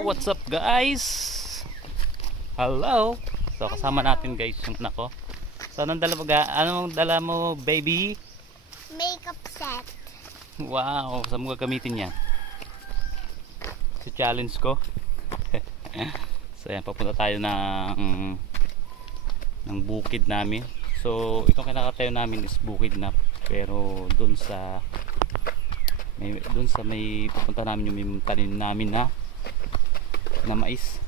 What's up guys? Hello. So kasama natin guys yung anak ko. So anong dala mo anong dala mo baby? Makeup set. Wow, saan mo gagamitin yan? Sa challenge ko. So yan, papunta tayo ng bukid namin. So itong kinakatayo namin is bukid na, pero doon sa may pupunta namin yung may tanim namin na mais.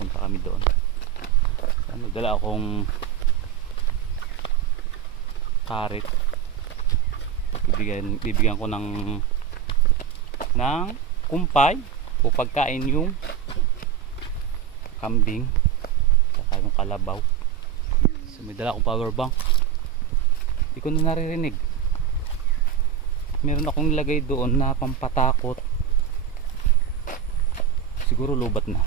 Punta kami doon. Ano, dala akong karet. Bibigyan ko ng kumpay o pagkain yung kambing saka yung kalabaw. So may dala akong power bank. Hindi ko na naririnig. Meron akong nilagay doon na pampatakot. Siguro lubat na.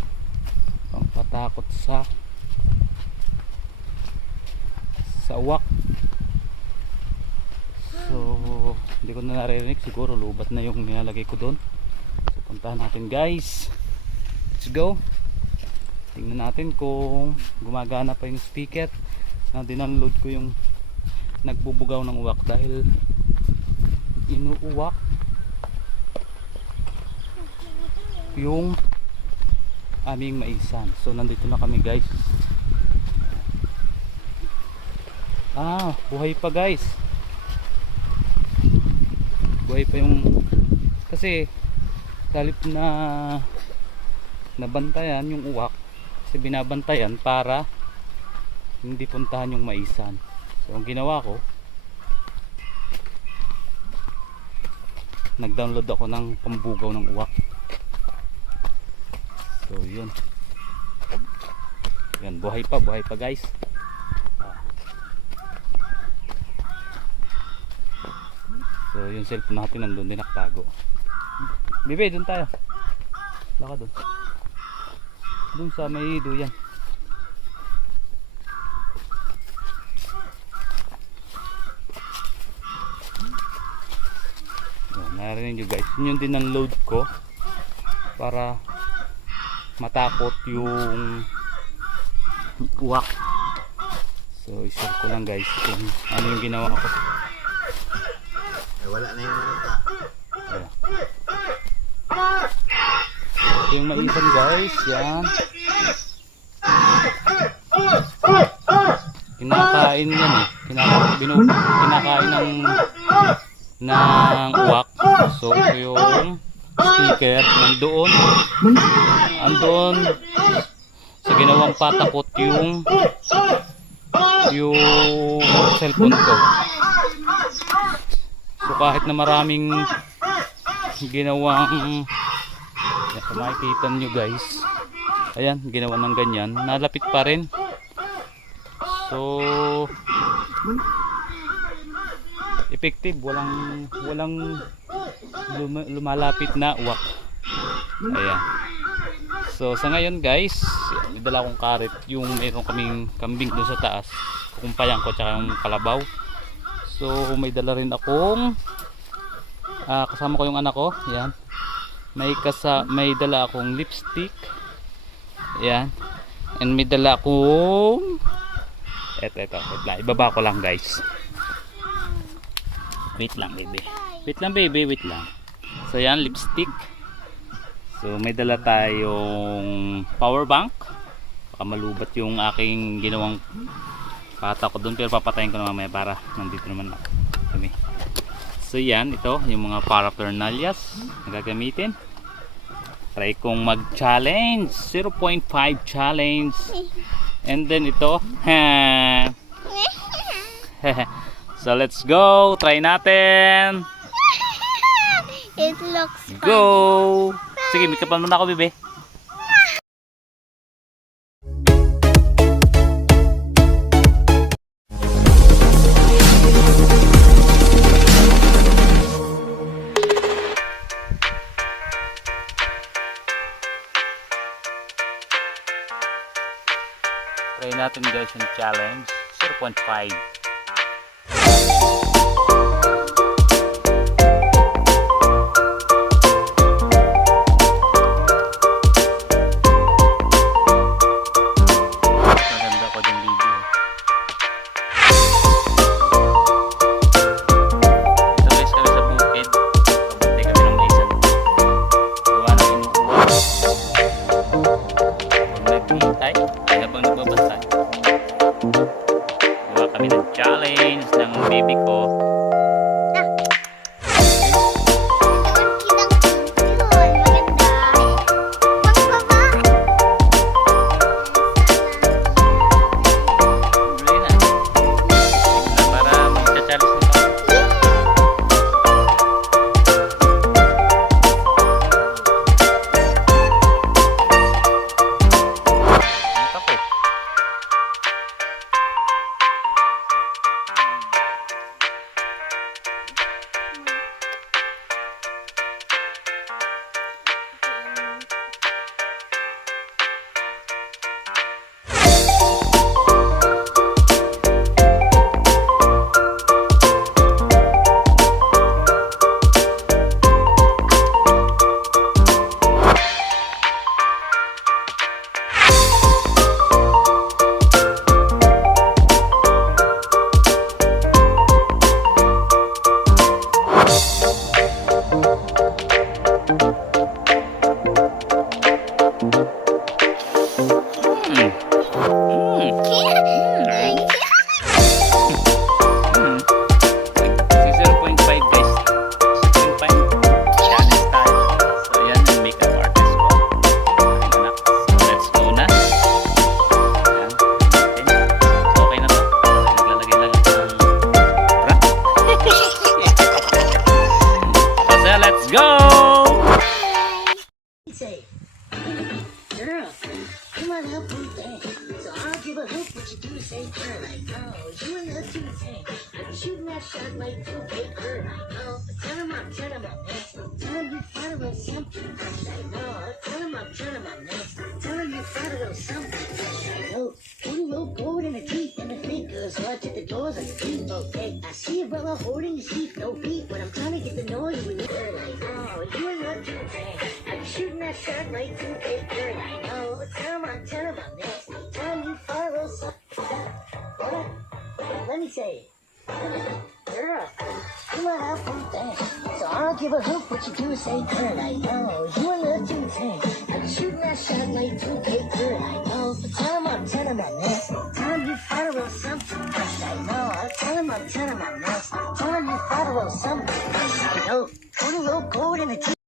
Pampatakot sa uwak. So hindi ko na naririnig. Siguro lubat na yung nilalagay ko doon. So puntahan natin guys. Let's go. Tingnan natin kung gumagana pa yung speaker. Na dinunload ko yung nagbubugaw ng uwak dahil inuuwak yung aming maisan. So nandito na kami guys. Buhay pa guys. Buhay pa yung, kasi talip na nabantayan yung uwak, kasi binabantayan para hindi puntahan yung maisan. So ang ginawa ko, nag-download ako ng pambugaw ng uwak. So yun. Yan, buhay pa guys. So yung cellphone natin nandun din nakatago. Bibi, dun tayo. Baka dun. Dun sa may duyan. Narinig nyo guys, yun yung dinunload ko para matakot yung uwak. So i-share ko lang guys kung ano yung ginawa ko. Wala na yung manita. Ito yung maisan guys, yan. Kinakain yan eh. Kinakain ng uwak. So yung sticker andun sa ginawang patakot yung cellphone ko. So kahit na maraming ginawang, kung makikita nyo guys, ayan, ginawa ng ganyan, nalapit pa rin. So effective, walang lumalapit na uwak. Ayan. So sa ngayon guys, may dala akong karet, yung meron kaming kambing doon sa taas, kukumpayan ko tsaka yung kalabaw. So may dala rin akong kasama ko yung anak ko, yan. May dala akong lipstick, yan. And may dala akong eto, ibaba ko lang guys. Wait lang baby, wait lang. So yan, lipstick. So may dala tayong power bank. Baka malubat yung aking ginawang pata ko doon, pero papatayin ko na mamaya para nandito naman kami. So yan, ito yung mga paraphernalias na gagamitin. Try kong mag-challenge, 0.5 challenge. And then ito, so let's go, try natin. It looks fun. Go! Sige, make upan muna ako, bebe. Try natin guys yung challenge 0.5. go! Say, girl, come on up and dance. So I'll give a hoop what you do. Say, girl, I know you and the two thing. I'm shooting that shot like two big girl. I know, but tell him I'm turning my next. Tell him you thought it was something fresh. I know, tell him I'm turning my next. Tell him you thought it was something fresh. I know, putting low gold in the teeth and the fingers. So I took the doors like a thief. Okay, I see a brother holding the seat, no beat, but I'm trying to get the noise with you. Girl, I know, you and the two thing. I'm shooting that shot like two big girl. I know, but tell him I'm turning my next. Tell him you follow something. What? Let me say, girl, come on out and dance. So I don't give a hoop what you do. Say, girl, I know you and the two things. I'm shooting that shot like two big girl. I know, but tell him I'm turning my next. Tell him you follow something fresh. I know, tell him I'm turning my next. Tell him you follow something fresh. I know, put a little gold in the teeth.